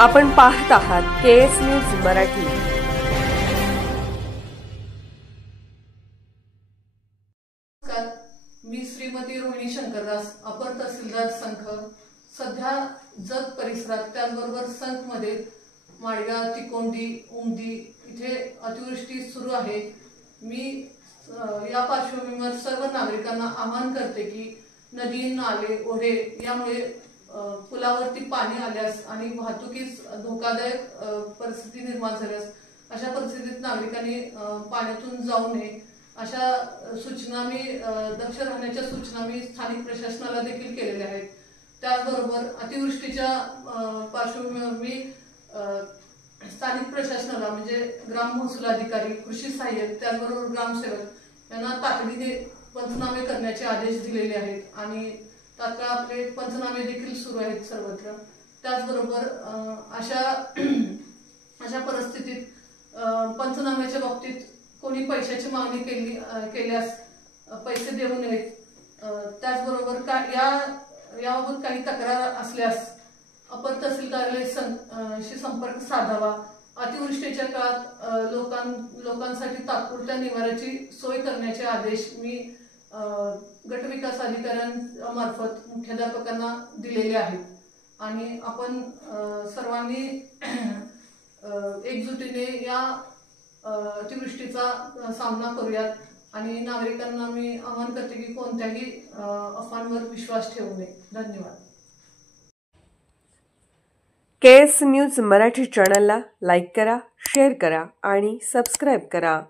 आपण पाहत आहात केएस न्यूज मराठी। मी श्रीमती रोहिणी शंकरदास, अपर तहसीलदार संख। सध्या जत परिसरात त्याचबरोबर संखमध्ये माडगाव, तिकोंडी, उमदी इथे अतिवृष्टी सुरू आहे। मी या पार्श्वभूमीवर सर्व नागरिकांना आवाहन करते की नदी, नाले, ओढे यामुळे पुलावरती पाणी आल्यास आणि वाहतुकीस धोकादायक परिस्थिती निर्माण झाल्यास अशा परिस्थितीत नागरिकांनी पाण्यातून जाऊ नये अशा सूचना मी दक्ष राहण्याच्या सूचना मी स्थानिक प्रशासनाला देखील केलेल्या आहेत। त्याचबरोबर अतिवृष्टीच्या पार्श्वभूमीवर मी स्थानिक प्रशासनाला म्हणजे ग्राम महसूल अधिकारी, कृषी सहाय्यक, त्याचबरोबर ग्रामसेवक यांना तातडीने पंचनामे करण्याचे आदेश दिलेले आहेत आणि तात्काळ आपले पंचनामे देखील सुरू आहेत सर्वत्र। त्याचबरोबर अशा परिस्थितीत पंचनाम्याच्या बाबतीत कोणी पैशाची मागणी केल्यास पैसे देऊ नयेत। त्याचबरोबर याबाबत काही तक्रार असल्यास अपर तहसीलदाराशी संपर्क साधावा। अतिवृष्टीच्या काळात लोकांसाठी तात्पुरत्या निवाऱ्याची सोय करण्याचे आदेश मी गटविकास अधिकाऱ्यांमार्फत मुख्याध्यापकांना दिलेले आहेत आणि आपण सर्वांनी एकजुटीने या अतिवृष्टीचा सामना करूयात आणि नागरिकांना मी आवाहन करते की कोणत्याही अफवांवर विश्वास ठेवू नये। धन्यवाद। केएस न्यूज मराठी चॅनलला लाईक करा, शेअर करा आणि सबस्क्राईब करा।